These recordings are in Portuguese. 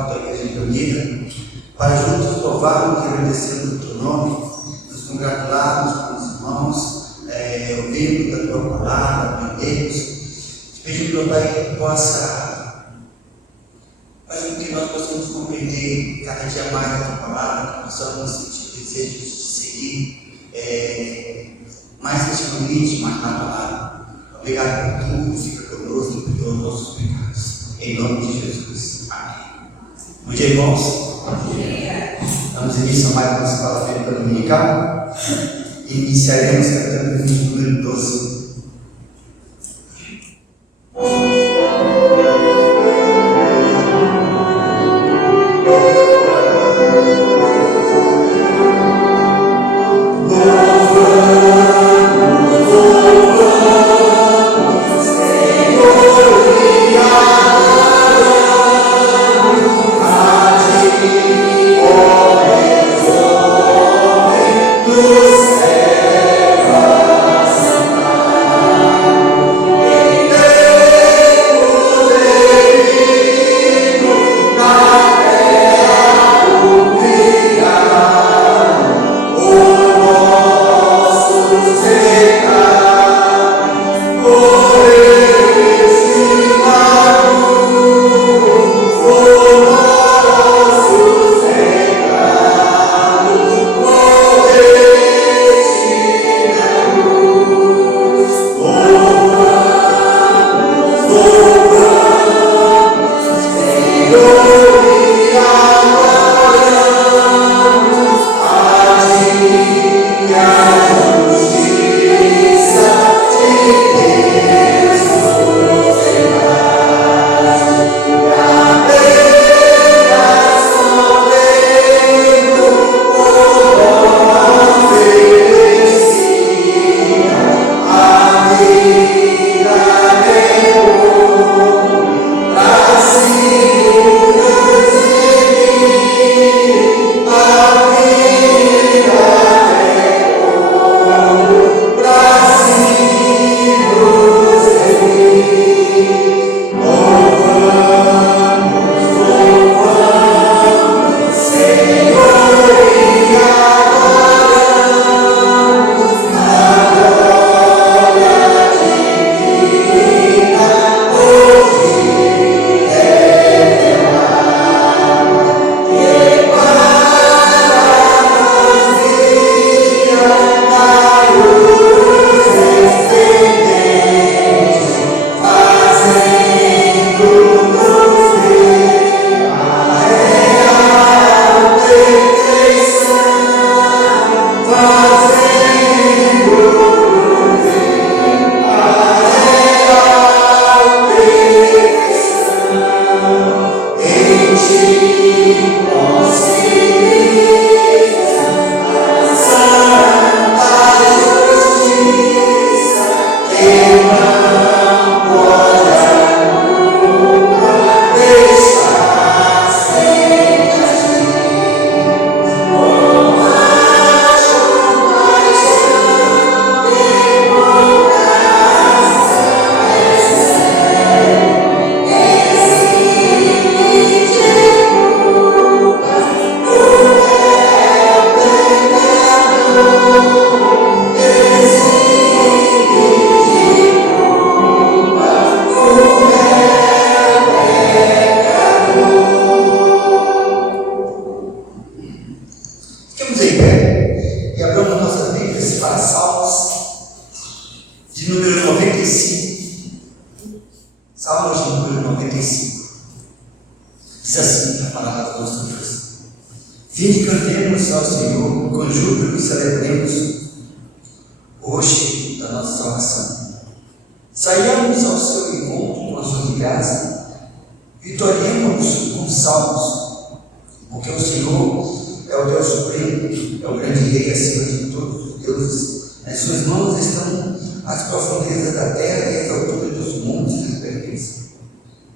a tua igreja reunida, para juntos louvarmos e agradecermos o teu nome, nos congratularmos com os irmãos, ouvirmos a tua palavra, aprendemos. Te pedimos, meu Pai, que possa fazer com que nós possamos compreender cada dia mais a tua palavra, que possamos sentir desejos de seguir mais intimamente, mais lado. Obrigado por tudo, fica conosco e perdoa os nossos pecados. Em nome de Jesus. Amém. Bom dia, irmãos. Bom dia. Damos início a mais uma escola bíblica dominical. Iniciaremos cantando o hino número 12.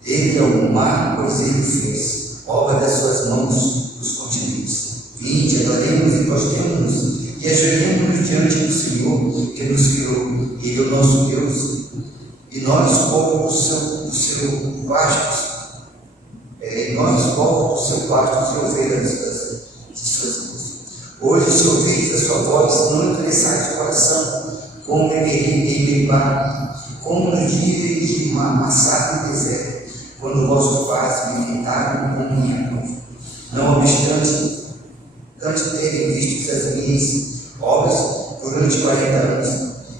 Ele é o mar, pois ele fez, obra das suas mãos, os continentes. Vinde, adoremos e prostremos-nos e ajoelhemos-nos diante do Senhor que nos criou. Ele é o nosso Deus. E nós, como o seu vastos, nós, os povos do seu pasto, e ovelhas de suas mãos. Hoje, se ouvis a sua voz, não endurçais o coração, como como no dia de uma massacre no deserto, quando vossos pais me tentaram com minha mão. Não obstante, antes de terem visto as minhas obras durante 40 anos,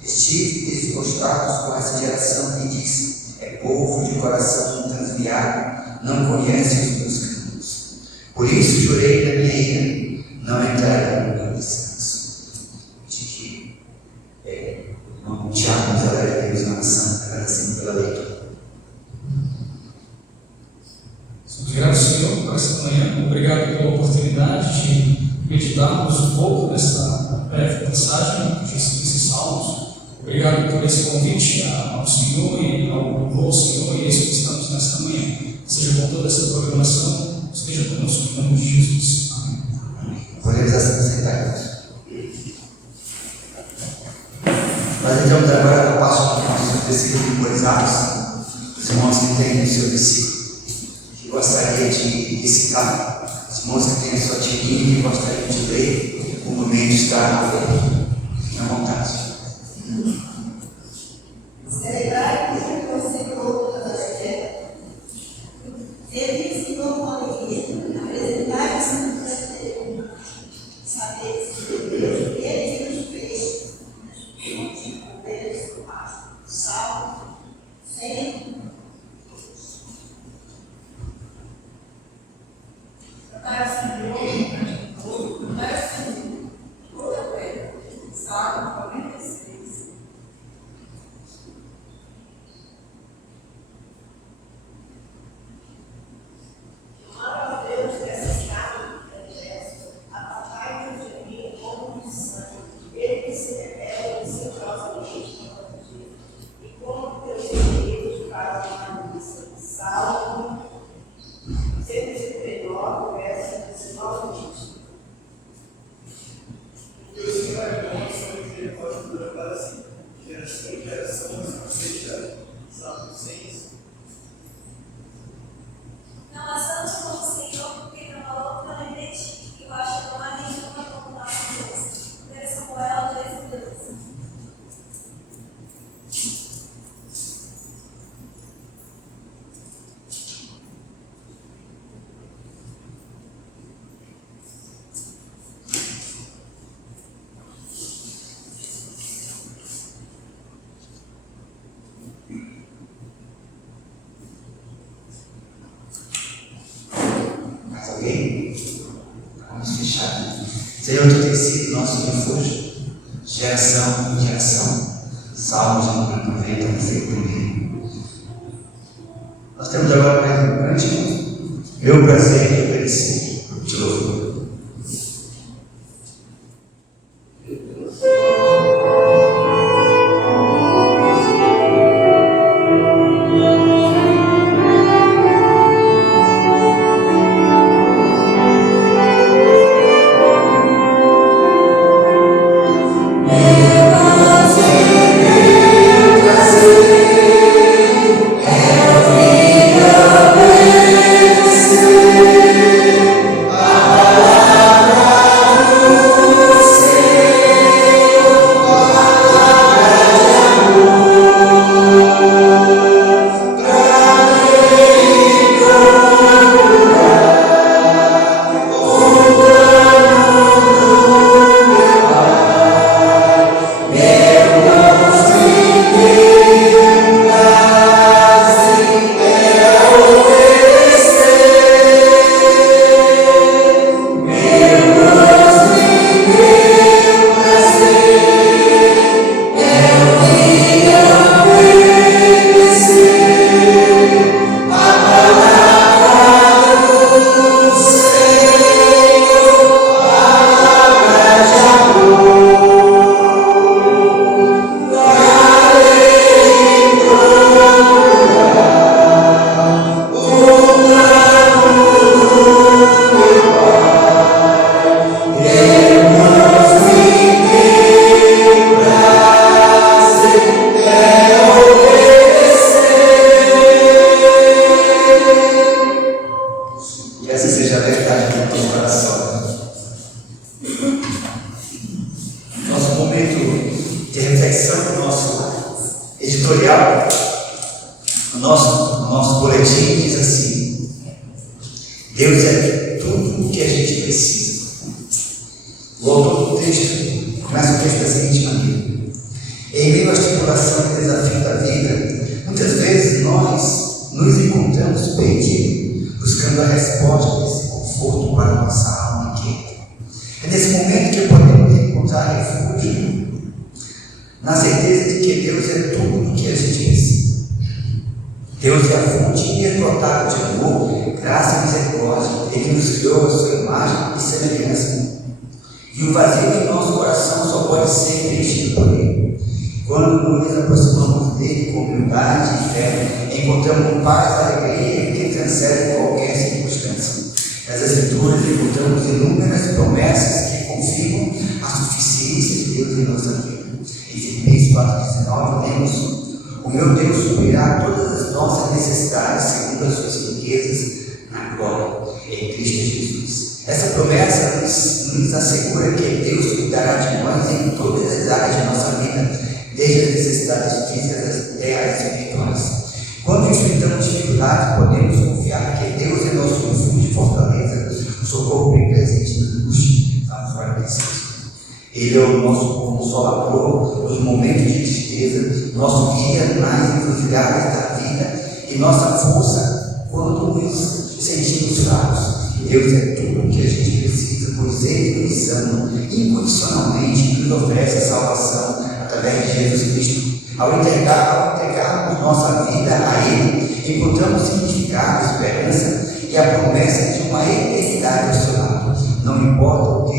estive desgostados com essa geração e disse: é povo de coração transviado, não conhece os meus caminhos. Por isso jurei na minha ira, não entrarei no meu descanso. De que irmão Tiago nos alerta a Deus na nação, agradecendo pela leitura. Somos gratos, Senhor, por esta manhã. Obrigado pela oportunidade de meditarmos um pouco nesta breve passagem desses salmos. Obrigado por esse convite ao Senhor e ao louvor ao Senhor, e isso que estamos nesta manhã. Seja com toda essa programação, esteja conosco em nome de Jesus. Amém. Podemos sentar. Nós entramos agora na parte do nosso versículo memorizados. Os irmãos que têm o seu versículo, que gostaria de recitar, os irmãos que têm a sua tirinha e gostariam de ler, o momento está aberto. Fiquem à vontade. Celebrai o Senhor toda a terra. Ele ensinou com alegria, apresentai-vos perante Ele. Sabeis que Ele nos fez, onde ovelhas do pasto. Salmo 100. Para o Senhor, toda a terra. Salmo 46. Vamos fechar. Senhor, tu tens sido nosso refúgio, geração em geração. Salmos 90, versículo 1. Nós temos agora mais um cântico. Meu prazer em obedecer. Te louvo. Every de reflexão do nosso editorial, no nosso boletim, diz assim: Deus é tudo o que a gente precisa. O autor do texto começa o texto da seguinte maneira: em meio às tribulações e desafios da vida, muitas vezes nós nos encontramos perdidos, buscando a resposta desse conforto para a nossa alma inquieta. É nesse momento que podemos encontrar refúgio, na certeza de que Deus é tudo o que a gente precisa. Deus é a fonte inesgotável de amor, graça e misericórdia. Ele nos criou a sua imagem e semelhança. E o vazio em nosso coração só pode ser preenchido por Ele. Quando nos aproximamos dele com humildade e fé, encontramos paz, alegria que transcende qualquer circunstância. Nas Escrituras encontramos inúmeras promessas que confirmam a suficiência de Deus em nossa vida. Em Filipenses 4,19 lemos: o meu Deus suprirá todas as nossas necessidades segundo as suas riquezas na glória em Cristo Jesus. Essa promessa nos assegura que Deus cuidará de nós em todas as áreas de nossa vida, desde as necessidades físicas até as espirituais. Quando enfrentamos dificuldades, podemos confiar que Deus é nosso refúgio e fortaleza, o socorro bem presente nas angústias, estamos fora precisos. Ele é o nosso consolador nos momentos de tristeza, nosso guia nas encruzilhadas da vida e nossa força quando nos sentimos fracos. Deus é tudo o que a gente precisa, pois Ele nos ama incondicionalmente e nos oferece a salvação através de Jesus Cristo. Ao entregarmos nossa vida a Ele, encontramos significado, esperança e a promessa de uma eternidade ao seu lado. Não importa o que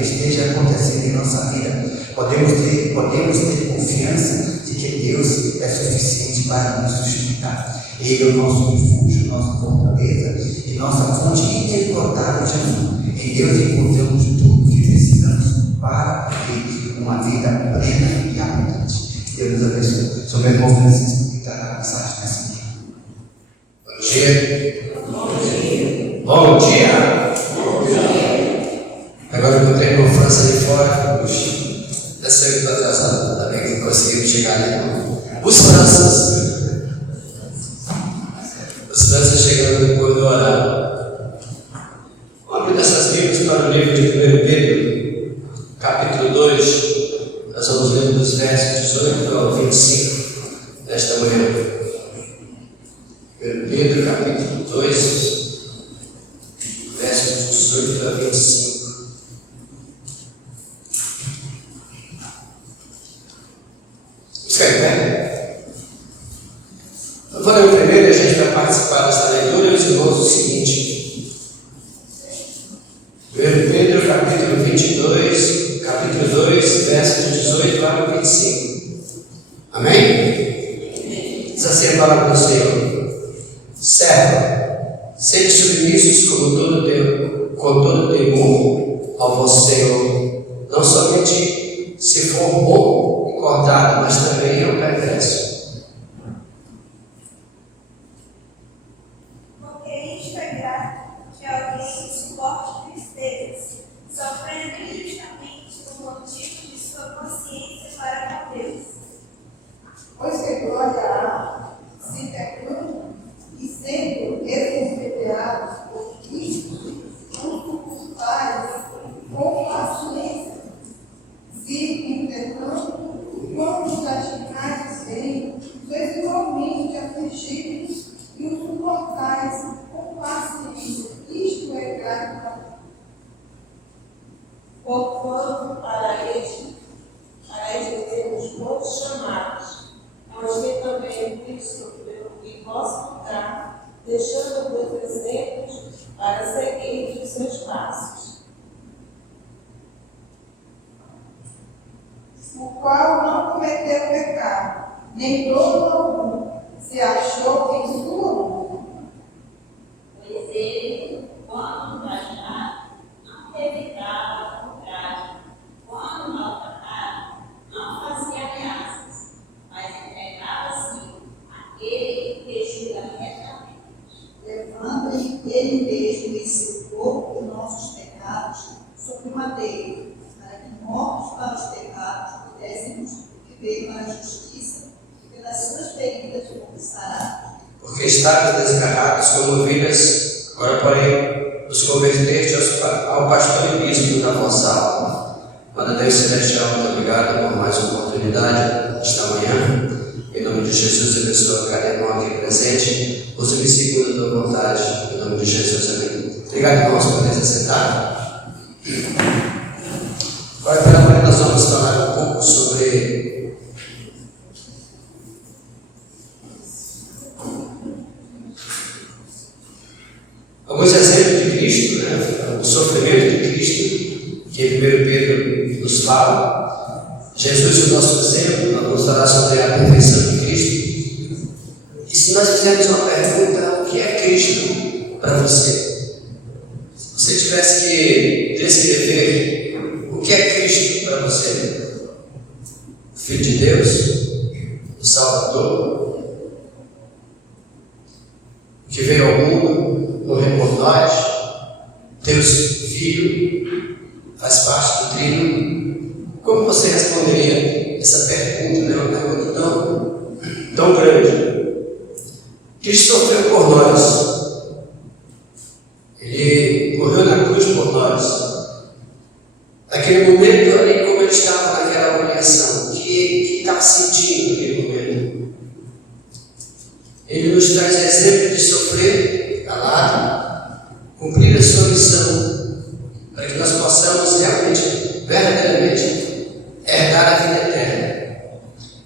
esteja acontecendo em nossa vida, podemos ter confiança de que Deus é suficiente para nos sustentar. Ele é o nosso refúgio, nossa fortaleza e nossa fonte inesgotável de amor. Em Deus encontramos tudo o que precisamos para viver uma vida plena e abundante. Deus nos abençoe. Sou meu irmão Francisco, que está na mensagem nessa manhã. Bom dia. Bom dia. Agora eu encontrei com a França ali fora. Puxa, dessa eu estou atrasado. Ainda bem que conseguimos chegar ali. Os Franças chegando depois do horário. Vamos abrir essas Bíblias para o livro de 1 Pedro, capítulo 2. Nós vamos ler dos versos 18 ao 25 desta manhã. 1 Pedro, capítulo 2, versos 18 a 25. Eu vou ler o primeiro e a gente vai participar dessa leitura. E os irmãos, o seguinte: 1 Pedro, capítulo 22, capítulo 2, versos 18 ao 25. Amém? Diz assim a palavra do Senhor: servo, sede submissos com todo temor ao vosso Senhor, não somente se for bom e cortado, mas também é o perverso. Porque isto é grato que alguém suporte tristezas, sofrendo injustamente por motivo de sua consciência para com Deus. Pois que glória há, se pecando e sendo desrespeitados por Cristo, não suportais com paciência. Se, entretanto, quando praticais bem, sois igualmente afligidos e os suportais com paciência. Isto é grato. Porquanto para este temos muitos chamados, aos que também Cristo sofreu em vosso lugar, deixando-vos exemplos para seguir os seus passos. O qual não cometeu pecado, nem dolo algum, se achou em sua boca. Pois ele, quando baixado, não teve grado ao contrário, quando maltratado, não fazia ameaças, mas entregava-se àquele que julga retamente. Levando ele mesmo em seu corpo os nossos pecados sobre o madeiro, para que mortos para os pecados décimos, que veio para a justiça, e pelas suas feridas fomos sarados. Porque estávamos desgarrados como ovelhas, agora porém nos converteste ao pastorelismo da vossa alma. Manda Deus Celestial, muito obrigado por mais uma oportunidade esta manhã. Em nome de Jesus, abençoa cada irmão aqui presente. Usa-me segundo a tua vontade. Em nome de Jesus, amém. Obrigado, irmãos, por terem sentado. Agora, pela manhã, nós vamos falar um pouco sobre alguns exemplos de Cristo, né? O sofrimento de Cristo, que em 1 Pedro nos fala. Jesus é o nosso exemplo. Nós vamos falar sobre a perfeição de Cristo. E se nós fizermos uma pergunta, o que é Cristo para você? Se você tivesse que descrever o que é Cristo para você, o Filho de Deus, o Salvador, que veio ao mundo, morreu por nós, Deus Filho, faz parte do Trino. Como você responderia essa pergunta, né? Uma pergunta tão grande? Cristo sofreu por nós. Ele morreu na cruz por nós. Naquele momento ali, como ele estava naquela humilhação, que ele estava sentindo naquele momento. Ele nos traz exemplo de sofrer calado, cumprir a sua missão, para que nós possamos realmente, verdadeiramente, herdar a vida eterna.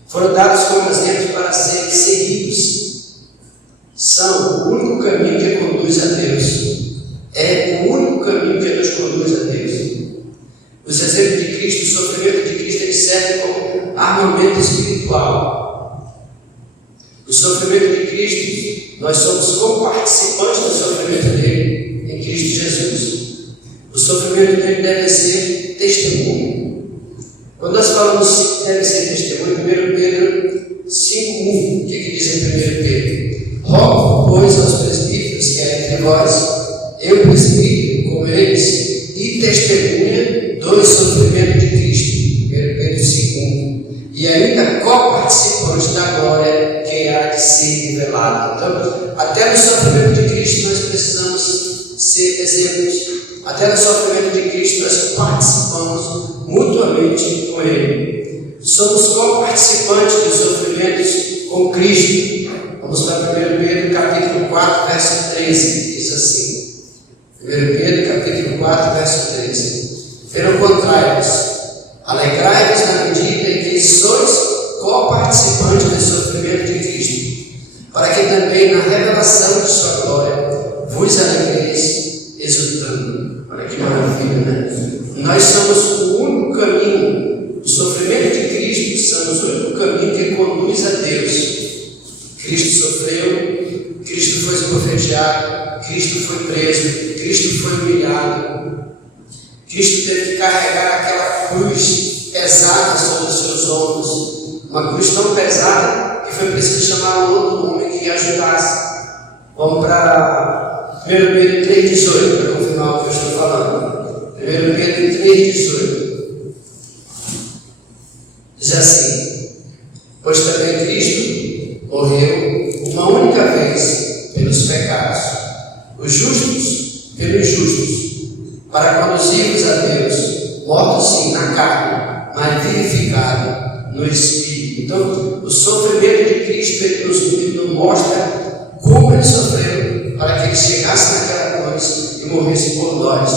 Foram dados como exemplos para serem seguidos. São o único caminho que conduz a Deus. É o único caminho que nos conduz a Deus. Os exemplos de Cristo, o sofrimento de Cristo, eles servem como armamento espiritual. O sofrimento de Cristo, nós somos co-participantes do sofrimento dele em Cristo Jesus. O sofrimento dele deve ser testemunho. Quando nós falamos que deve ser testemunho, 1 Pedro 5:1, o que diz em 1 Pedro? Rogo, pois, aos presbíteros que é entre vós, eu presbítero como eles, e testemunha dos sofrimentos de Cristo. 1 Pedro 5:1. E ainda co-participante da glória que há de ser revelada. Então, até no sofrimento de Cristo nós precisamos ser exemplos. Até no sofrimento de Cristo nós participamos mutuamente com Ele. Somos co-participantes dos sofrimentos com Cristo. Vamos para 1 Pedro capítulo 4, verso 13. Diz assim. 1 Pedro capítulo 4, verso 13. Pelo contrário, alegrai-vos na medida em que sois co-participantes do sofrimento de Cristo, para que também na revelação de sua glória vos alegreis exultando. Olha que maravilha, né? Nós somos o único caminho, o sofrimento de Cristo, somos o único caminho que conduz a Deus. Cristo sofreu, Cristo foi esbofeteado, Cristo foi preso, Cristo foi humilhado. Cristo teve que carregar aquela cruz pesada sobre os seus ombros, uma cruz tão pesada que foi preciso chamar um outro homem que ajudasse. Vamos para 1 Pedro 3,18 para confirmar o que eu estou falando. 1 Pedro 3,18 diz assim: pois também Cristo morreu uma única vez pelos pecados, os justos pelos injustos, para conduzir-vos a Deus, mortos sim na carne, mas vivificado no Espírito. Então, o sofrimento de Cristo ele nos mostra como ele sofreu para que ele chegasse naquela cruz e morresse por nós.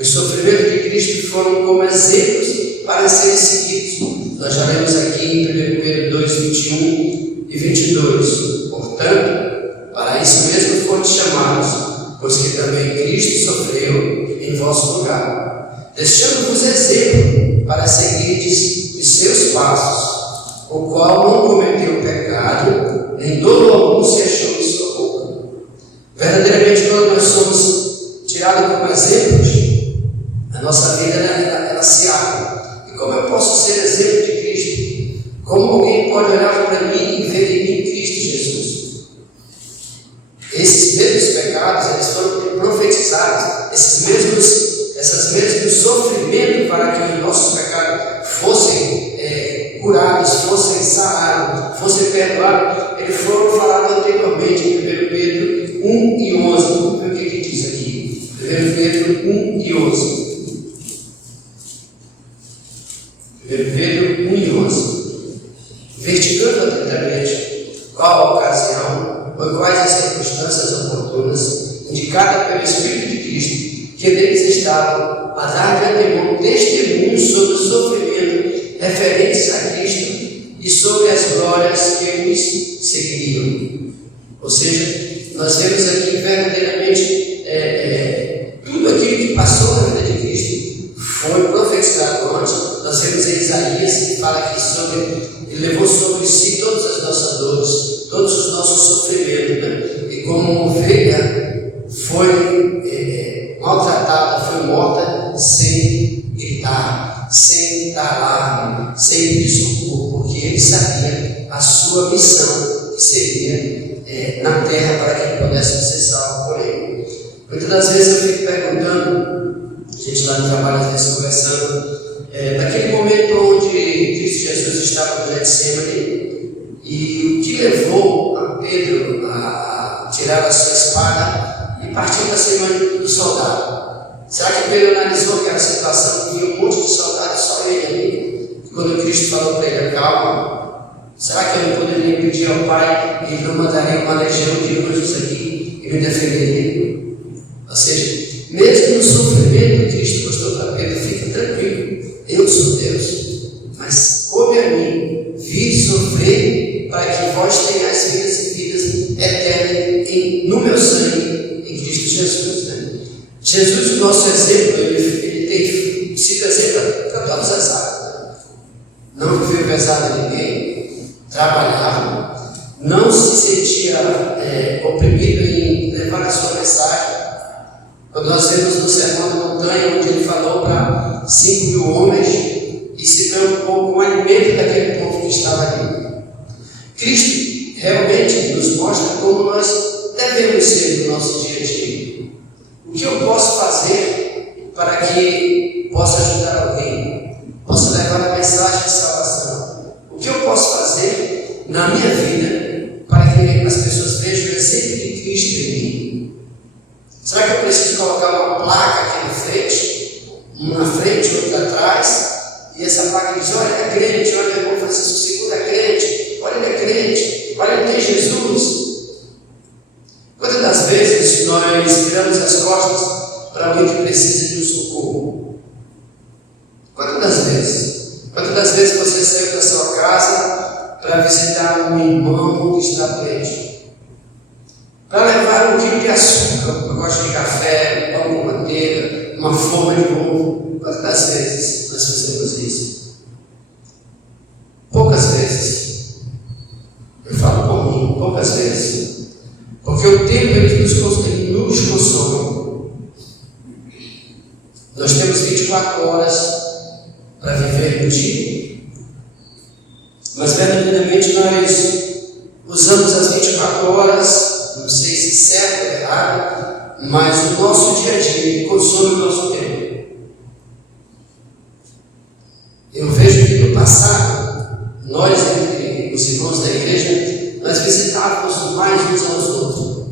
Os sofrimentos de Cristo foram como exemplos para serem seguidos. Nós já lemos aqui em 1 Pedro 2, 21 e 22. Portanto, para isso mesmo foram chamados, pois que também Cristo sofreu em vosso lugar, deixando-vos exemplo para seguirdes os seus passos, o qual não cometeu pecado, nem dolo algum se achou em sua boca. Verdadeiramente, quando nós somos tirados como exemplos, a nossa vida ela se abre. E como eu posso ser exemplo de Cristo? Como alguém pode olhar para mim e ver em mim Cristo Jesus? Esses mesmos pecados, eles foram profetizados, esses mesmos sofrimentos para que os nossos pecados fossem curados, fossem sarados, fossem perdoados. Ele foi falado anteriormente em 1 Pedro 1 e 11. Vamos ver o que diz aqui. 1 Pedro 1 e 11. 1 Pedro 1 e 11. Investigando atentamente qual a ocasião ou quais as circunstâncias oportunas indicadas pelo Espírito de Cristo, que neles estavam a dar de antemão testemunho sobre o sofrimento referentes a Cristo e sobre as glórias que os seguiriam. Ou seja, nós vemos aqui verdadeiramente tudo aquilo que passou na vida de Cristo foi profetizado antes. Nós vemos em Isaías que fala que ele levou sobre si todas as nossas dores, todos os nossos sofrimentos, né? E como ovelha foi maltratada, foi morta sem gritar, sem dar alarme, sem pedir socorro, porque ele sabia a sua missão, que seria na terra para que ele pudesse ser salvo por ele. Muitas das vezes eu fico perguntando, a gente lá no trabalho às vezes conversando, naquele momento onde Cristo Jesus estava no Getsemane, e o que levou a Pedro a tirar a sua espada e partir para cima do soldado? Será que Pedro analisou aquela situação, que um monte de soldados, só ele ali? Quando Cristo falou para ele, calma, será que eu não poderia pedir ao Pai e ele não mandaria uma legião de anjos aqui e me defenderia? Ou seja, mesmo no sofrimento, Cristo mostrou para Pedro, fique tranquilo, eu sou Deus, mas coube a mim vir sofrer para que vós tenhais vidas eternas no meu sangue, em Cristo Jesus. Né? Jesus, o nosso exemplo, ele tem sido exemplo para todas as áreas. Né? Não viveu pesado a ninguém, trabalhava, não se sentia oprimido em levar a sua mensagem. Quando nós vemos no Sermão da Montanha, onde ele falou para 5.000 homens e se preocupou com o alimento daquele povo que estava ali. Cristo realmente nos mostra como nós devemos ser no nosso dia a dia. O que eu posso fazer para que possa ajudar alguém, possa levar a mensagem de salvação? O que eu posso fazer na minha vida para que as pessoas vejam o exemplo de Cristo em mim? Será que eu preciso colocar uma placa aqui na frente, uma na frente, outra atrás, e essa placa diz, olha, ele é crente, olha, irmão Francisco segundo é crente, olha, ele é crente, olha, ele tem Jesus. Quantas das vezes nós viramos as costas para alguém que precisa de um socorro? Quantas das vezes você saiu da sua casa para visitar um irmão que está doente? Para levar 1 quilo de açúcar, um pacote de café, um pão com manteiga, uma forma de ovo. Quantas das vezes nós fazemos isso? Poucas vezes. Eu falo por mim, poucas vezes. Porque o tempo ele nos consome. Nós temos 24 horas para viver no dia. Mas verdadeiramente nós usamos as 24 horas, não sei se certo ou errado, mas o nosso dia a dia consome o nosso tempo. Eu vejo que no passado, nós, entre os irmãos da igreja, nós visitávamos mais uns aos outros.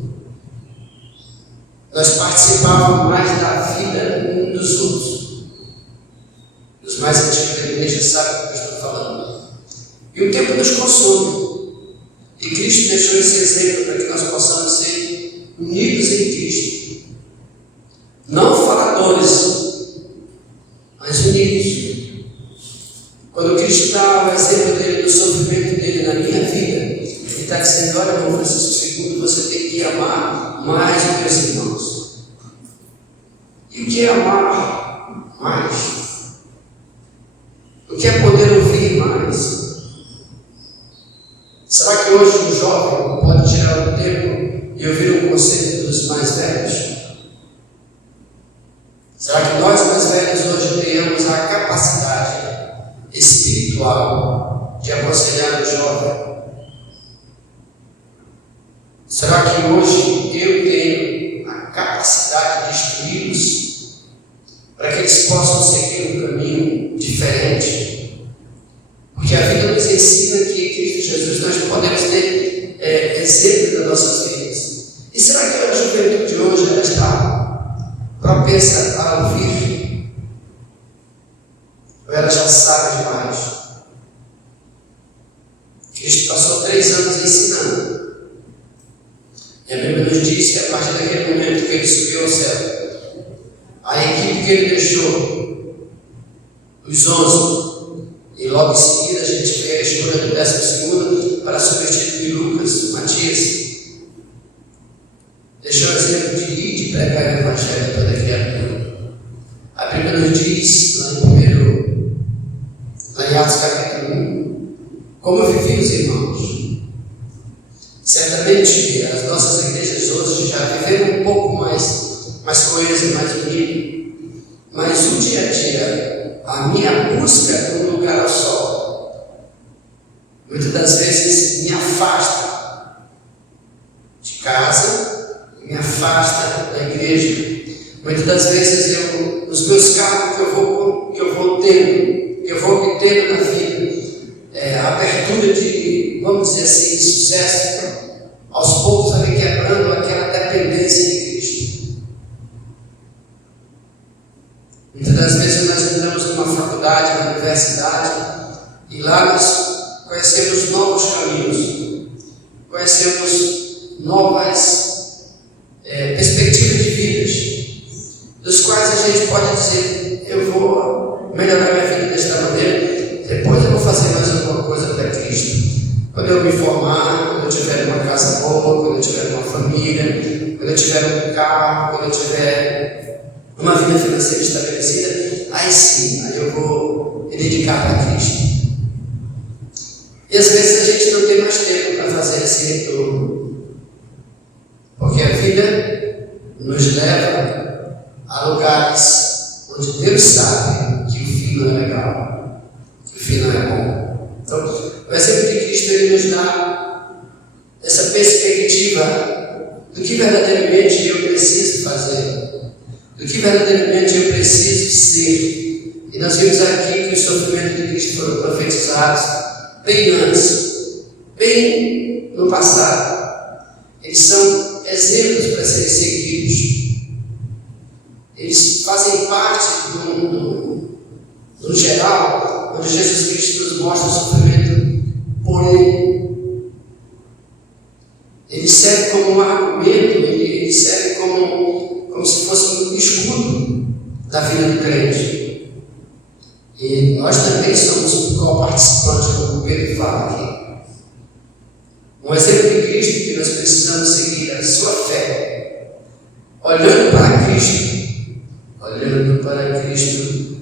Nós participávamos mais da vida um dos outros. Os mais antigos da igreja sabem o que eu estou falando. E o tempo nos consome. E Cristo deixou esse exemplo para que nós possamos ser unidos em Cristo. Não faladores, mas unidos. Quando Cristo dá o exemplo dele, do sofrimento dele na minha vida, ele está dizendo, olha, irmão Francisco II, você tem que amar mais os meus irmãos. E o que é amar mais? O que é poder ouvir mais? Será que hoje um jovem pode tirar o tempo e ouvir um conselho dos mais velhos? Será que nós mais velhos hoje tenhamos a capacidade espiritual de aconselhar o jovem? Será que hoje eu tenho a capacidade de instruí-los para que eles possam seguir um caminho diferente? Porque a vida nos ensina que em Cristo Jesus nós podemos ter exemplo das nossas vidas. E será que a juventude hoje ela está propensa a ouvir? Ou ela já sabe demais? Cristo passou 3 anos ensinando. E a Bíblia nos diz que a partir daquele momento que ele subiu ao céu, a equipe que ele deixou, os 11, e logo em seguida a gente vê a escolha do 12º para substituir Lucas, Matias, deixou o exemplo de ir de pregar o Evangelho a toda criatura. A Bíblia nos diz, lá em Atos capítulo 1, como viviam os irmãos. Certamente as nossas igrejas hoje já viveram um pouco mais coesa, mais unida, mas o dia a dia, a minha busca num lugar ao sol, muitas das vezes me afasta de casa, me afasta da igreja. Muitas das vezes os meus cargos que eu vou obtendo na vida, a abertura de, vamos dizer assim, de sucesso, aos poucos vai quebrando aquela dependência de Cristo. Muitas das vezes nós entramos numa faculdade, numa universidade, e lá nós conhecemos novos caminhos, conhecemos novas perspectivas de vidas, dos quais a gente pode dizer, eu vou melhorar minha vida desta maneira, depois eu vou fazer mais alguma coisa para Cristo. Quando eu me formar, quando eu tiver uma casa boa, quando eu tiver uma família, quando eu tiver um carro, quando eu tiver uma vida financeira estabelecida, aí sim, aí eu vou me dedicar para Cristo. E às vezes a gente não tem mais tempo para fazer esse retorno, porque a vida nos leva a lugares onde Deus sabe que o fim não é legal, que o fim não é bom. Então, o exemplo de Cristo ele nos dá essa perspectiva do que verdadeiramente eu preciso fazer, do que verdadeiramente eu preciso ser. E nós vimos aqui que os sofrimentos de Cristo foram profetizados bem antes, bem no passado. Eles são exemplos para serem seguidos. Eles fazem parte do geral, onde Jesus Cristo nos mostra o sofrimento por Ele. Ele serve como um argumento, ele serve como se fosse um escudo da vida do crente. E nós também somos co-participantes, como o Pedro fala aqui. Um exemplo de Cristo que nós precisamos seguir é a sua fé. Olhando para Cristo,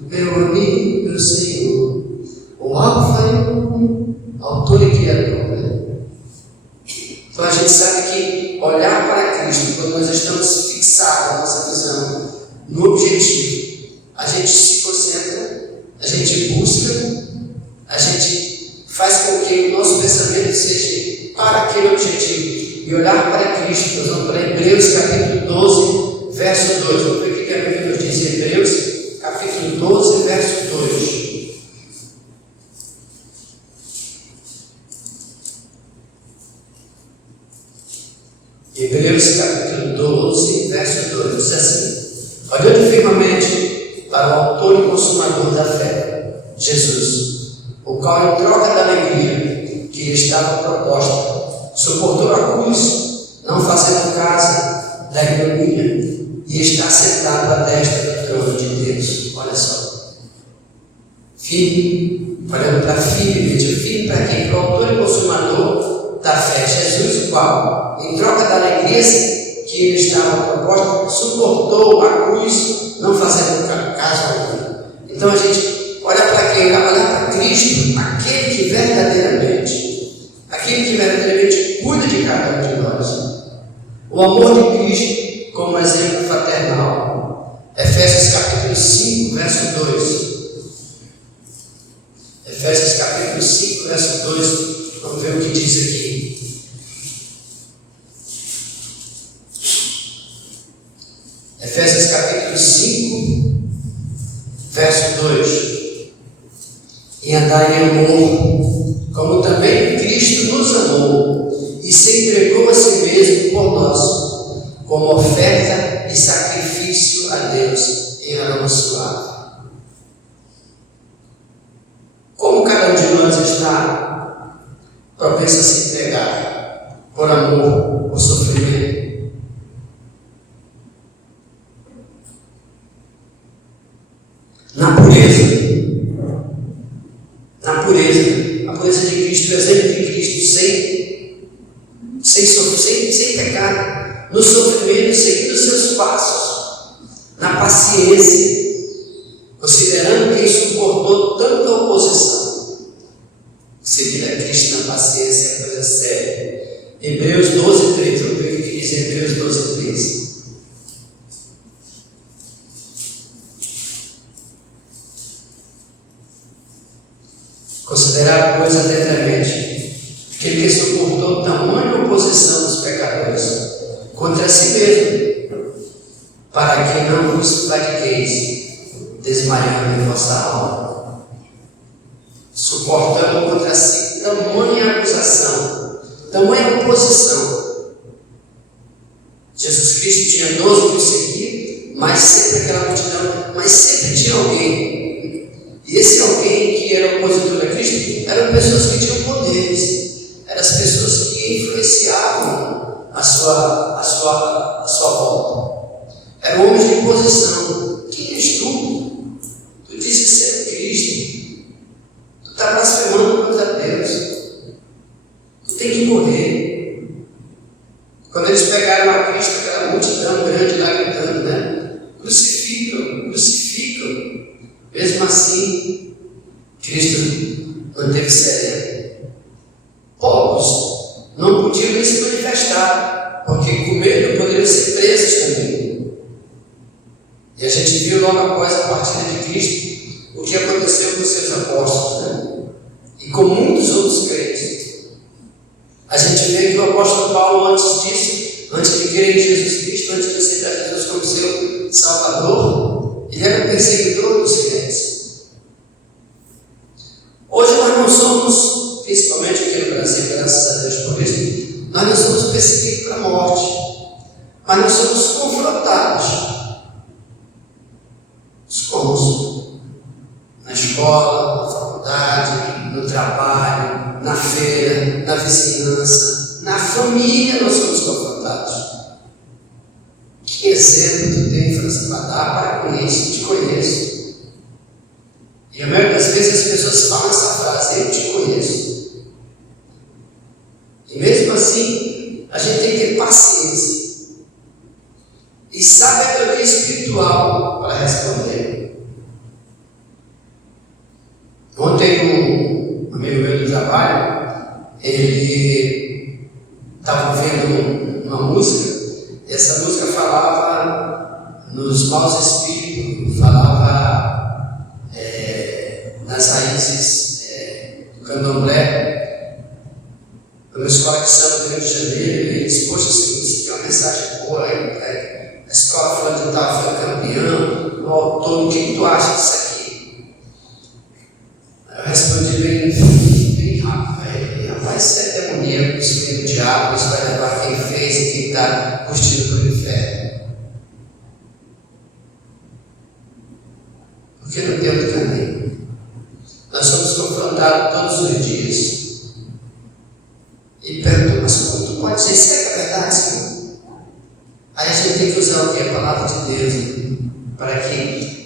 meu amigo, meu Senhor, o Alfa e o Autor e Criador. Então a gente sabe que olhar para Cristo, quando nós estamos fixados a nossa visão no objetivo, a gente se concentra, a gente busca, a gente faz com que o nosso pensamento seja para aquele objetivo. E olhar para Cristo, nós vamos para Hebreus capítulo 12, verso 2. Vamos ver o que a Bíblia nos diz em Hebreus capítulo 12, verso 2. Hebreus capítulo 12, verso 2, diz assim: olhando firmemente para o autor e consumador da fé, Jesus, o qual em troca da alegria que lhe estava proposta, suportou a cruz, não fazendo caso da ironia, e está sentado à destra do trono de Deus. Olha só, firme, olhando para firme para quem? Para o autor e consumador da fé, Jesus, o qual, em troca da alegria que ele estava proposta, suportou a cruz, não fazendo caso algum. Então a gente olha para quem? Olha para Cristo, aquele que verdadeiramente cuida de cada um de nós. O amor de Cristo como exemplo fraternal. Efésios capítulo 5, verso 2. Efésios capítulo 5, verso 2. Vamos ver o que diz aqui. Efésios capítulo 5, verso 2. E andar em amor, como também Cristo nos amou e se entregou a si mesmo por nós, como oferta e sacrifício a Deus em aroma suave. Como cada um de nós está propenso a se entregar por amor, por sofrimento? Na pureza a pureza de Cristo, o exemplo de Cristo, sem pecado, no sofrimento, seguindo os seus passos, na paciência, considerando quem suportou tanta oposição. Seguir a Cristo na paciência é coisa séria. Hebreus 12, 13, vamos ver o que diz Hebreus 12, 13. Considerar, pois, atentamente aquele que suportou tamanha oposição dos pecadores contra si mesmo, para que não vos pratiqueis, desmaiando em vossa alma, suportando contra si tamanha acusação, tamanha oposição. Jesus Cristo tinha 12 que o seguiam, mas sempre aquela multidão, mas sempre tinha alguém. E esse alguém que era opositor a Cristo eram pessoas que tinham poderes, eram as pessoas que influenciavam a sua volta. Eram homens de posição. Quem és tu? Tu dizes ser Cristo. Tu está blasfemando contra Deus. Tu tem que morrer. Quando eles pegaram a Cristo, aquela multidão grande lá gritando, né? Crucificam, crucificam. Mesmo assim, Cristo manteve sereno. Poucos não podiam nem se manifestar, porque com medo poderiam ser presos também. E a gente viu logo após a partida de Cristo o que aconteceu com os seus apóstolos, né? E com muitos outros crentes. A gente vê que o apóstolo Paulo, antes disso, antes de crer em Jesus Cristo, antes de aceitar Jesus como seu Salvador, ele era um perseguidor dos crentes. Hoje nós não somos, principalmente aqui no Brasil, graças a Deus por isso, nós não somos perseguidos para a morte, mas nós somos confrontados. Somos na escola, na faculdade, no trabalho, na feira, na vizinhança, na família nós somos confrontados. Que exemplo tu tem, França, para dar? Para conhecer, te conheço. E a maioria das vezes as pessoas falam essa frase, eu te conheço. E mesmo assim, a gente tem que ter paciência e sabedoria espiritual para responder. Ontem um amigo meu do trabalho, ele estava vendo uma música. Essa música falava nos maus espíritos, falava nas raízes do candomblé. Numa escola de samba do Rio de Janeiro, ele disse: poxa, isso aqui é uma mensagem boa, a escola falando de tal foi campeão, o autor, o que tu acha disso aqui? Aí eu respondi bem rápido: rapaz, isso é demoníaco, isso vem do diabo, isso vai levar quem fez e quem está curtindo para o inferno. Porque não tem outro caminho. Nós somos confrontados todos os dias. E perguntam: mas como tu pode ser? Isso é verdade, Senhor? Aí a gente tem que usar o que? A palavra de Deus, para que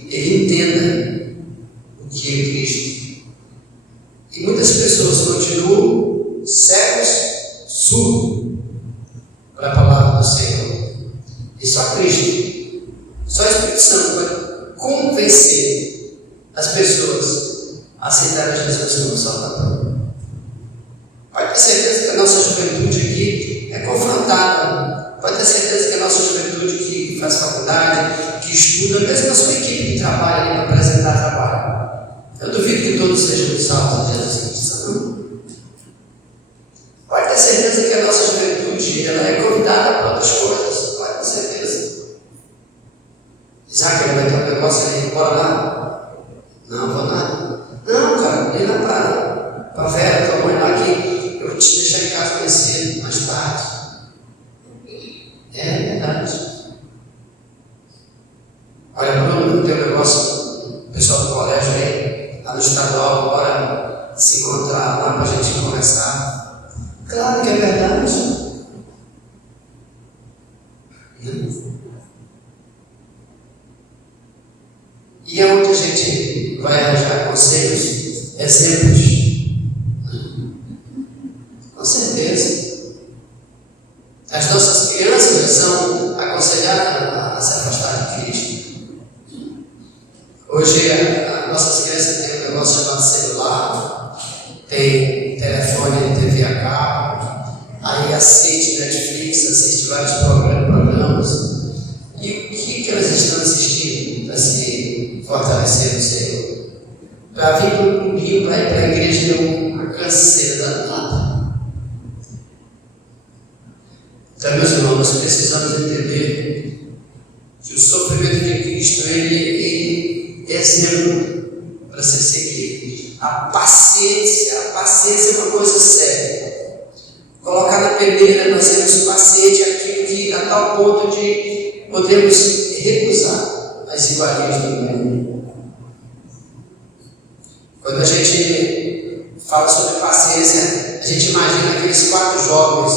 ele entenda o que é Cristo. E muitas pessoas continuam cegos, surdos para a palavra do Senhor. E só Cristo, só o Espírito Santo vai convencer as pessoas a aceitarem Jesus como Salvador. Pode ter certeza que a nossa juventude aqui é confrontada. Pode ter certeza que a nossa juventude que faz faculdade, que estuda, mesmo a sua equipe de trabalho ali para apresentar trabalho, eu duvido que todos sejam salvos de Jesus Cristo, não? Pode ter certeza que a nossa juventude ela é convidada para outras coisas. Pode ter certeza. Isaac, ele vai ter um negócio ali, bora lá? Não, vou nada. Não, cara, vem lá para a Vera, tua mãe lá, e assiste Netflix, assiste vários programas. E o que elas estão assistindo para se fortalecer no Senhor? Para vir para o domingo, para ir para a igreja, é uma canseira danada. Então, meus irmãos, nós precisamos entender que o sofrimento de Cristo, ele é exemplo para ser seguido. A paciência é uma coisa séria. Colocar na peneira, nós sermos pacientes aquilo que, a tal ponto de podemos recusar as iguarias do mundo. Quando a gente fala sobre paciência, a gente imagina aqueles 4 jovens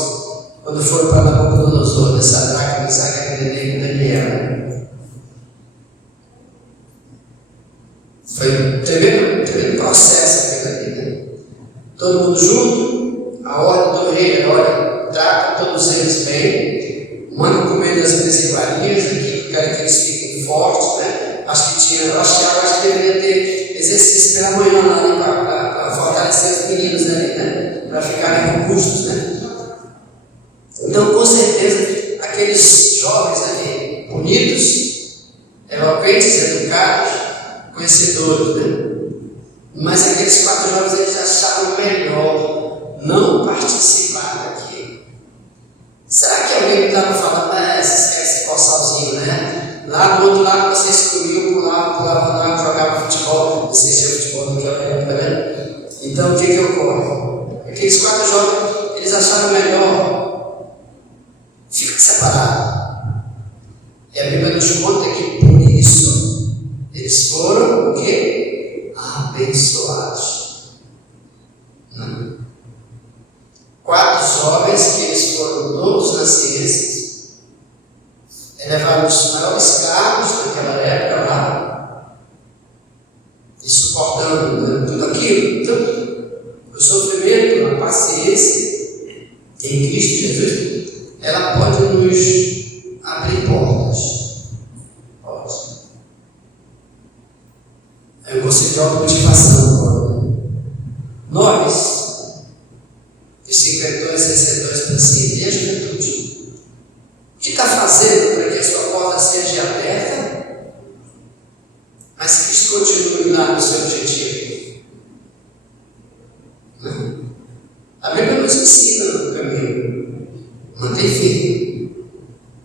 quando foram para Nabucodonosor, Sadraque, Mesaque, Abednego e Daniel. Foi um tremendo processo aquilo ali, né? Todo mundo junto, a ordem do rei, olha, trata todos eles bem, manda comer das iguarias aqui, quero que eles fiquem fortes, né? Acho que deveria ter exercício pela manhã lá, para fortalecer os meninos ali, né? Para ficarem robustos, né? Então, com certeza, aqueles jovens ali, bonitos, eloquentes, educados, conhecedores, né? Mas aqueles 4 jovens, eles acharam melhor não participar daquilo. Será que alguém estava falando, esses querem se coçar sozinho, né? Lá do outro lado vocês comiam, pulavam lá, jogavam futebol, não sei se é futebol naquela época, né? Então, o que ocorre? Aqueles 4 jovens, eles acharam melhor fica separado. E a Bíblia nos conta que por isso eles foram o quê? Abençoados. Não. 4 jovens que eles foram todos na ciência, elevaram os maiores cargos naquela época lá, e suportando tudo aquilo. Então, o sofrimento, a paciência em Cristo Jesus, ela pode nos abrir portas. Pode. É um conceito de automotivação agora. Nós, os 52, 62 para cima, e a juventude, o que está fazendo para que a sua porta seja aberta, mas Cristo continue lá no seu objetivo? Não. A Bíblia nos ensina no caminho. Mantém firme.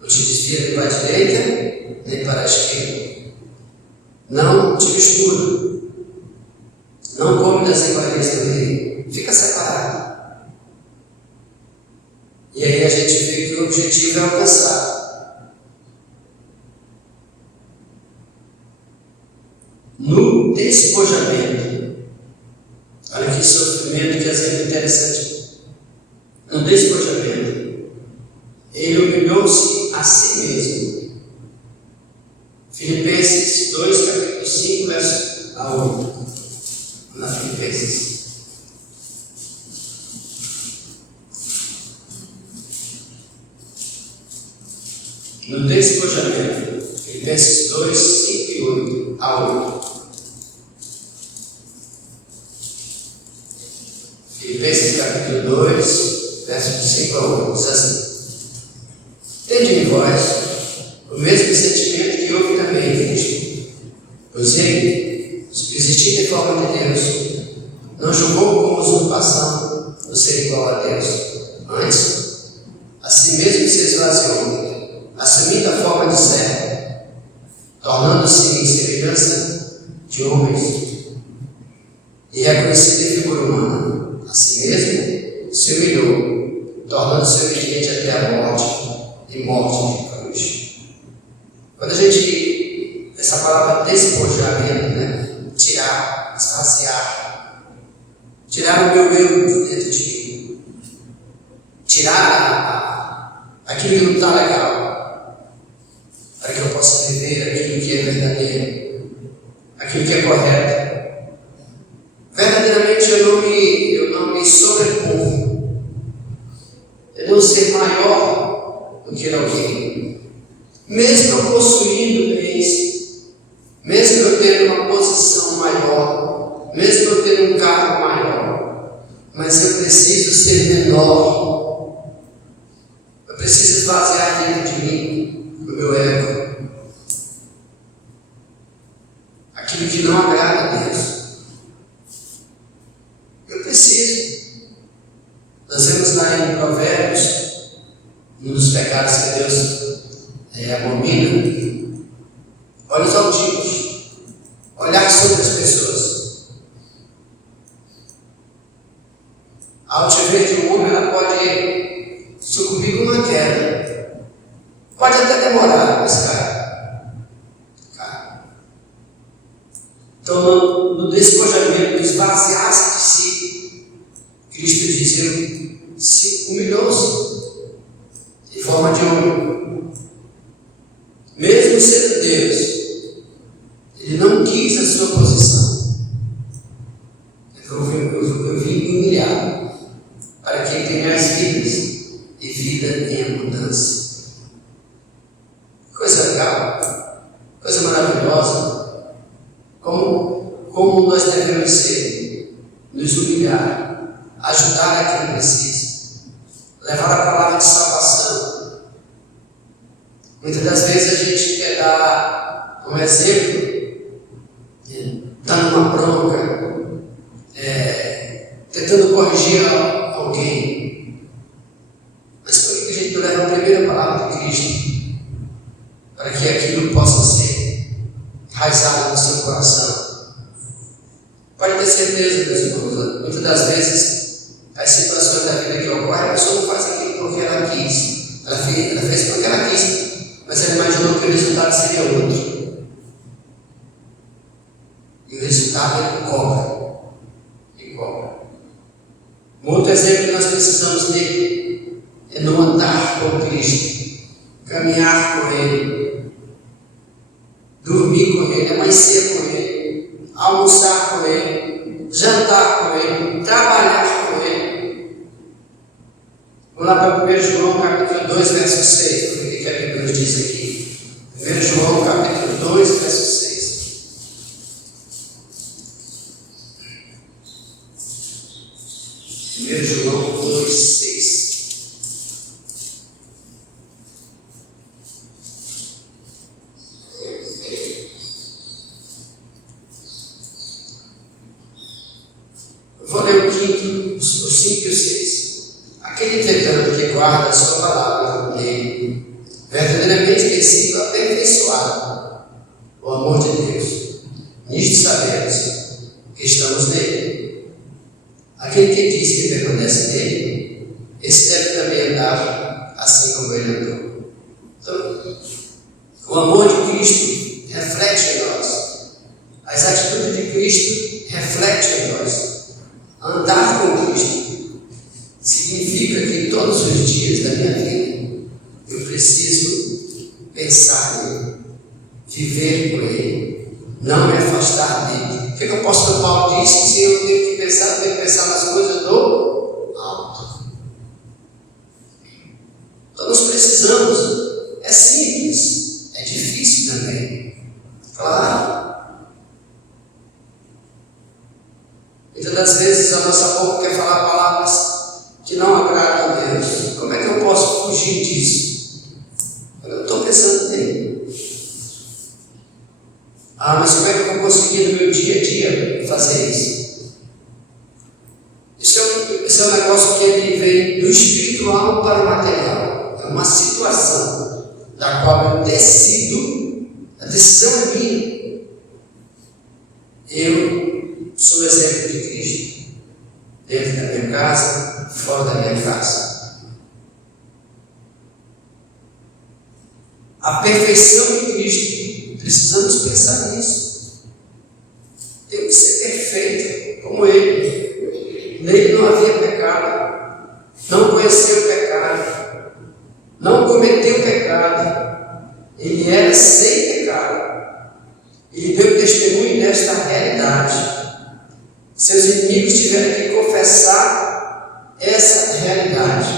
Não te desvia nem para a direita, nem para a esquerda. Não te mistura. Não come das iguarias do rei. Fica separado. E aí a gente vê que o objetivo é alcançado. No despojamento. Olha que sofrimento, que exemplo interessante. No despojamento, ele humilhou-se a si mesmo. Filipenses 2, capítulo 5, verso 8. Na Filipenses. No despojamento, Filipenses 2, 5 e 8 a 8. Filipenses capítulo 2, verso 5 a 8, diz assim: tende em vós o mesmo sentimento que houve também em Cristo, pois ele, existindo em forma de Deus, não julgou como usurpação no ser igual a Deus, antes, a si mesmo se esvaziou, assumindo a forma de servo, tornando-se em semelhança de homens, e reconhecido em figura humana, a si mesmo se humilhou, tornando-se obediente até a morte, e morte de cruz. Quando a gente, essa palavra despojamento, né? Tirar, esvaziar, tirar o meu eu de dentro de mim, tirar aquilo que não está legal, para que eu possa viver aquilo que é verdadeiro, aquilo que é correto. Verdadeiramente eu não me sobrepor, eu não ser maior do que alguém, mesmo eu possuindo bens, mesmo eu tendo uma posição maior, mesmo eu tendo um cargo maior, mas eu preciso ser menor preciso esvaziar dentro de mim o meu ego, aquilo que não agrada a Deus. Eu preciso. Nós vemos lá em Provérbios, um dos pecados que Deus abomina, olhos altivos, olhar sobre as pessoas. A altivez de um homem, ela pode sucumbir com uma queda. Pode até demorar, mas cai. Então, no despojamento, no esvaziar-se de si, Cristo diz, se humilhou-se em forma de homem. Mesmo sendo Deus, Ele não quis a sua posição. Eu vim humilhar para que tenhais vidas e vida em abundância. Coisa legal, coisa maravilhosa. Como nós devemos ser, nos humilhar, ajudar a quem precisa, levar a palavra de salvação. Muitas das vezes a gente quer dar um exemplo, dando uma bronca, tentando corrigir alguém. Mas por que a gente não leva a primeira palavra de Cristo para que aquilo possa ser enraizado no seu coração? Pode ter certeza, meus irmãos, muitas das vezes as situações da vida que ocorrem, a pessoa não faz aquilo porque ela quis. Ela fez porque ela quis, mas ela imaginou que o resultado seria outro. E o resultado ele cobra. Um outro exemplo que nós precisamos ter é não andar com Cristo, caminhar com Ele, dormir com Ele, amanhecer com Ele, almoçar com Ele, jantar com Ele, trabalhar com Ele. Vamos lá para 1 João capítulo 2, verso 6, o que a Bíblia nos diz aqui. 1 João capítulo 2, verso 6. 1 João 2, 6. Vou ler o 5 e o 6. Aquele, entretanto, que guarda a sua palavra nele, verdadeiramente tem sido aperfeiçoado o amor de Deus. Nisto sabemos que estamos nele. Aquele que diz que permanece nele, esse deve também andar assim como ele andou. Então, o amor de Cristo reflete em nós. As atitudes de Cristo refletem em nós. Andar com Cristo significa que todos os dias da minha vida eu preciso pensar nele, viver com ele, não me afastar dele. O que o apóstolo Paulo disse? Se eu tenho que pensar nas coisas do alto. Então nós precisamos, é simples, é difícil também, claro. Muitas das vezes a nossa boca quer falar palavras que não agradam a Deus. Como é que eu posso fugir disso? Eu estou pensando nele. Mas como é que eu vou conseguir no meu dia a dia fazer isso? Isso é um negócio que ele vem do espiritual para o material. É uma situação da qual eu decido, a decisão é minha. Eu sou o exemplo de Cristo, dentro da minha casa, fora da minha casa. A perfeição de Cristo, precisamos pensar nisso. Tem que ser perfeito, como Ele. Nele não havia pecado, não conheceu o pecado, não cometeu pecado. Ele era sem pecado. Ele deu testemunho desta realidade. Seus inimigos tiveram que confessar essa realidade.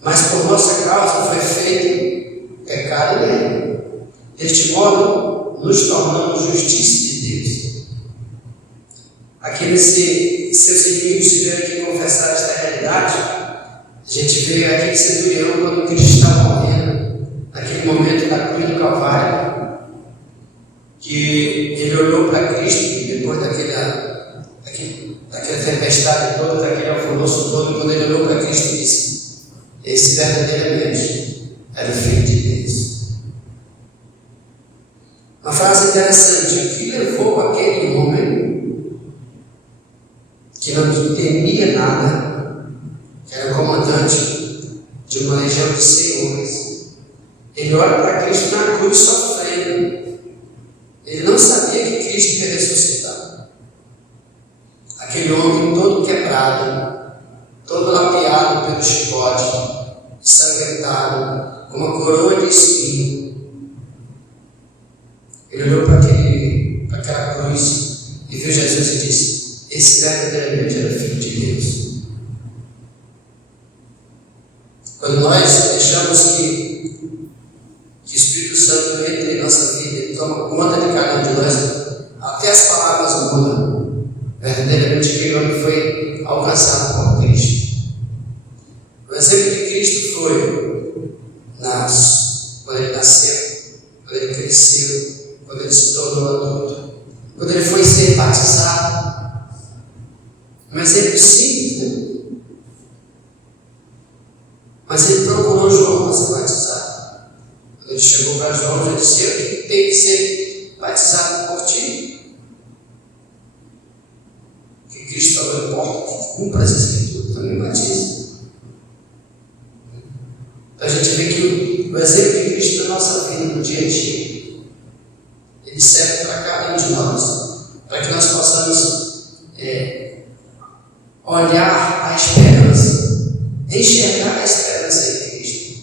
Mas por nossa causa foi feito pecado nele. Deste modo, nos tornamos justiça de Deus. Aqueles que seus inimigos tiveram que confessar esta realidade A gente vê aquele centurião quando Cristo estava morrendo, naquele momento da cruz do Calvário, que ele olhou para Cristo depois daquela tempestade toda, daquele alvoroço todo, quando ele olhou para Cristo e disse: esse verdadeiramente era o Filho de Deus. Uma frase interessante: o que levou aquele homem que não temia nada, que era comandante de uma legião de senhores, ele olha para Cristo na cruz sofrendo. Ele não sabia que Cristo ia ressuscitar. Aquele homem todo quebrado, todo lapiado pelo chicote, ensanguentado, com uma coroa de espinho. Ele olhou para aquela cruz e viu Jesus e disse: esse verdadeiramente era Filho de Deus. Quando nós deixamos que o Espírito Santo entre em nossa vida e toma conta de cada um de nós, até as palavras mudam. Verdadeiramente aquele homem foi alcançado por Cristo. O exemplo de Cristo foi quando ele nasceu, quando ele cresceu, quando ele se tornou adulto, quando ele foi ser batizado. Um exemplo simples, né? Mas ele procurou João para ser batizado. Quando ele chegou para João, já disse: eu que tenho que ser batizado por ti. Que Cristo falou: importa que cumpra as escrituras, também batiza. Então a gente vê que o exemplo de Cristo na nossa vida, no dia a dia, ele serve para cada um de nós, para que nós possamos olhar a esperança, enxergar a esperança em Cristo.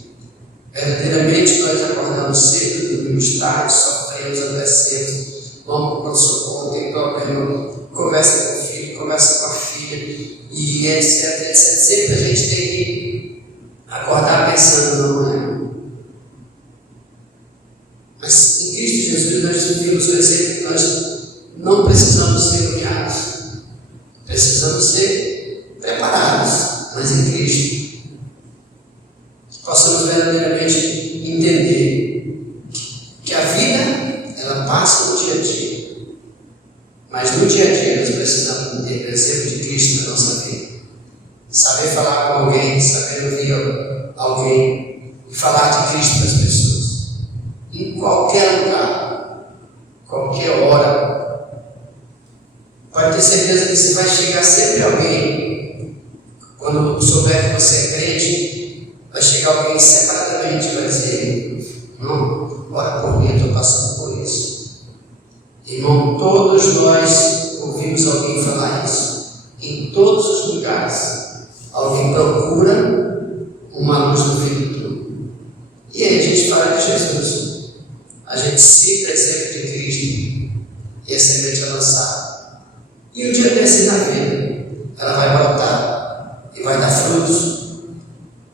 Verdadeiramente nós acordamos cedo, dormimos tarde, sofremos, adoecemos, vamos para o pronto-socorro, tem problema, conversa com o filho, conversa com a filha, e etc, etc. Sempre a gente tem que acordar pensando: não é? Mas em Cristo Jesus nós vimos o exemplo que nós não precisamos ser humilhados, precisamos ser preparados, mas em Cristo que possamos verdadeiramente entender que a vida ela passa no dia a dia, mas no dia a dia nós precisamos ter o exemplo de Cristo na nossa vida, saber falar com alguém, saber ouvir alguém e falar de Cristo para as pessoas. Em qualquer lugar, qualquer hora, pode ter certeza que você vai chegar sempre alguém, quando souber que você é crente, vai chegar alguém separadamente e vai dizer: não, ora por mim, eu estou passando por isso. Irmão, todos nós ouvimos alguém falar isso. Em todos os lugares, alguém procura uma luz no fim do túnel. E aí a gente fala de Jesus. A gente cita o exemplo de Cristo e a semente é lançada. E um dia desse na vida, ela vai brotar e vai dar frutos.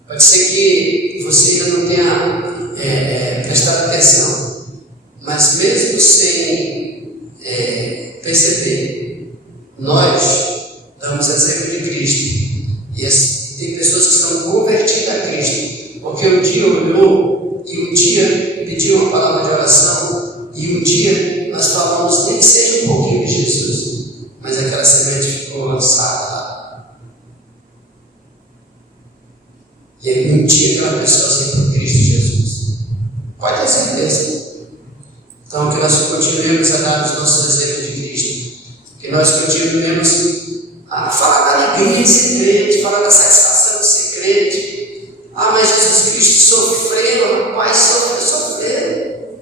Pode ser que você ainda não tenha prestado atenção, mas mesmo sem perceber, nós damos exemplo de Cristo. E tem pessoas que são convertidas a Cristo, porque um dia olhou e um dia pediu uma palavra de oração, e um dia nós falamos nem que seja um pouquinho de Jesus, mas aquela semente ficou lançada lá. E aí um dia aquela pessoa se por Cristo Jesus. Pode ter certeza. Então que nós continuemos a dar os nossos exemplos de Cristo, que nós continuemos a falar da alegria de ser crente, falar da satisfação de ser crente. Mas Jesus Cristo sofreu, rapaz, sofreu.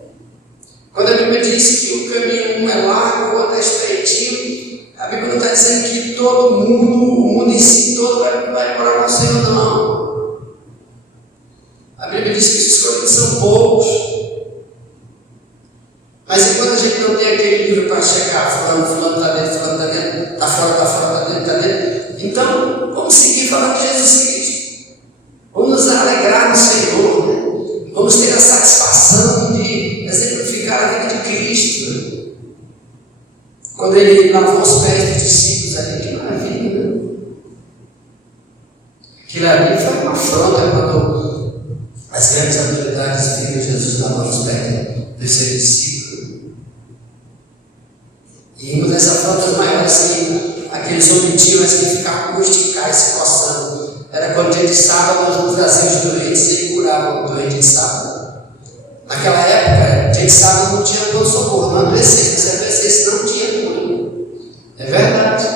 Quando a Bíblia diz que o caminho um é largo, o outro é estreitinho, a Bíblia não está dizendo que todo mundo, o mundo em si todo vai para o Senhor, não. A Bíblia diz que os escolhidos são poucos. Mas enquanto a gente não tem aquele livro para checar, fulano está dentro, fulano está dentro, está fora, está fora, está dentro, está dentro, então vamos seguir falando de Jesus Cristo. Vamos nos alegrar no Senhor, né? Vamos ter a satisfação de exemplificar a vida de Cristo, né? Quando ele lavou os pés dos discípulos ali, que maravilha, né? Aquilo ali foi uma afronta quando as grandes autoridades viram Jesus lavando os pés do seu discípulo. E uma das afrontas maiores que aqueles homens tinham que ficar com esticar e se coçando. Era quando dia de sábado os traziam os doentes e curavam o doente de sábado. Naquela época, dia de sábado não tinha pronto-socorro, não adoecesse, se adoecesse não tinha cura. É verdade,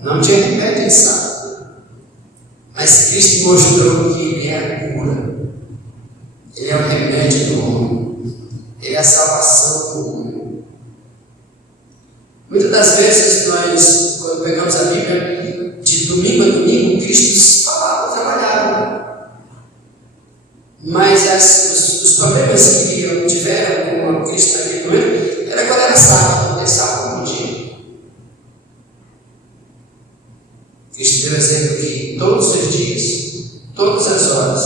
não tinha remédio de sábado. Mas Cristo mostrou que Ele é a cura, Ele é o remédio do homem, Ele é a salvação do homem. Muitas das vezes nós, quando pegamos a Bíblia, de domingo a domingo, Cristo falava, trabalhava. Mas os problemas que tiveram com Cristo naquele momento era quando era sábado, porque sábado não tinha. Cristo deu exemplo que todos os dias, todas as horas,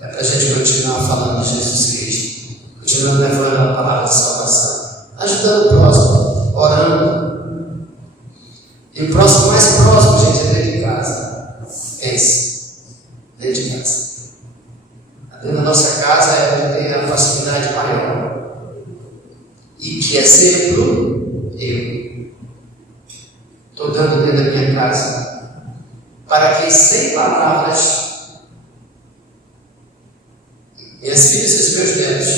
é para a gente continuar falando de Jesus Cristo, continuando levando a palavra de salvação, ajudando o próximo, orando. E o próximo mais próximo, gente, é dentro de casa. Pense, dentro de casa. Dentro da nossa casa é onde tem a facilidade maior. E que exemplo eu estou dando dentro da minha casa? Para que sem palavras, minhas filhas e os meus netos,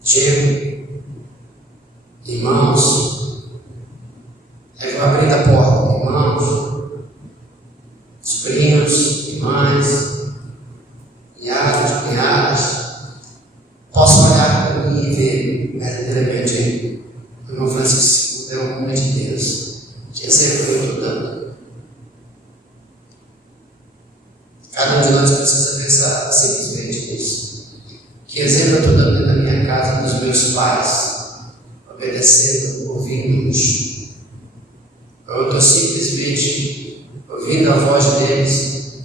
Diego, irmãos, eu vou abrir a porta, irmãos, sobrinhos, irmãs, cunhadas, posso olhar para mim e ver verdadeiramente o irmão Francisco é um homem de Deus, de exemplo que eu estou dando. Cada um de nós precisa pensar simplesmente nisso. Que exemplo eu estou dando na minha casa, dos meus pais, obedecendo, ouvindo-os. Eu estou simplesmente ouvindo a voz deles.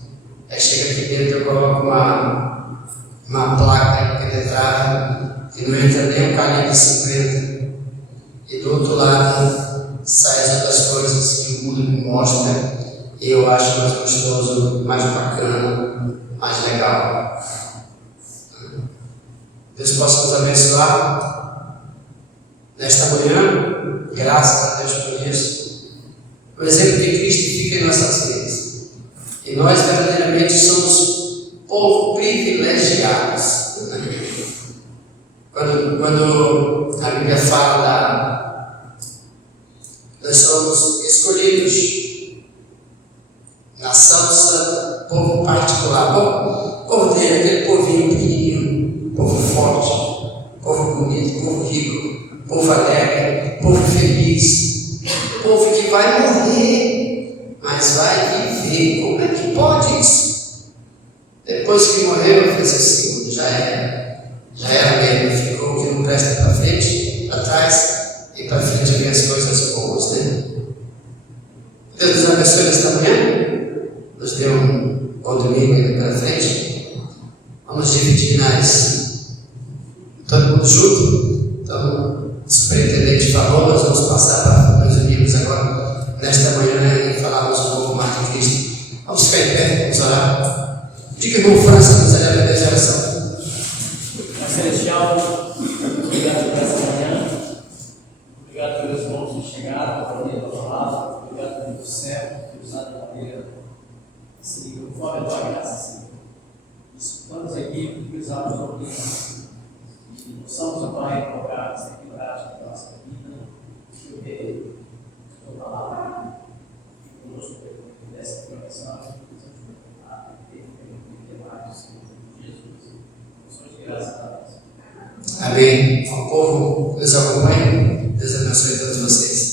Aí chega aqui dentro, eu coloco uma placa impenetrável que não entra nem um calibre 50. E do outro lado saem as outras coisas que o mundo me mostra. E eu acho mais gostoso, mais bacana, mais legal. Deus possa nos abençoar nesta manhã, graças a Deus por isso. O exemplo de Cristo fica em nossas vidas. E nós verdadeiramente somos povo privilegiados. Quando a Bíblia fala nós somos escolhidos, nação santa, povo particular, povo dele, aquele povinho pequenininho, povo forte, povo bonito, povo rico, povo alegre, povo feliz, povo que vai morrer, mas vai viver. Como é que pode isso? Depois que morreu, eu fiz assim, já era mesmo, ficou que não presta para frente, para trás, e para frente vem as coisas boas, né? Deus nos abençoe nesta manhã. Nos deu um bom domingo aí pela frente. Vamos dividir todo mundo junto. Então, o superintendente falou, nós vamos passar para nós unirmos agora nesta manhã e falarmos um pouco mais de Cristo. Vamos ficar em pé, vamos orar. Diga, irmão França, nos eleva a oração. Pai Celestial, obrigado por essa manhã. Obrigado pelos irmãos que chegaram para ouvir a tua palavra. Obrigado pelo céu, por usar da maneira, Senhor, conforme a tua graça, Senhor. Estamos aqui porque precisamos ouvir. E possamos, Pai, colocar essa prática da nossa vida, que eu dei a tua palavra, e conosco, dessa progressão, e demais, Jesus. Somos de graça a Deus. Amém. O povo nos acompanha. Deus abençoe a todos vocês.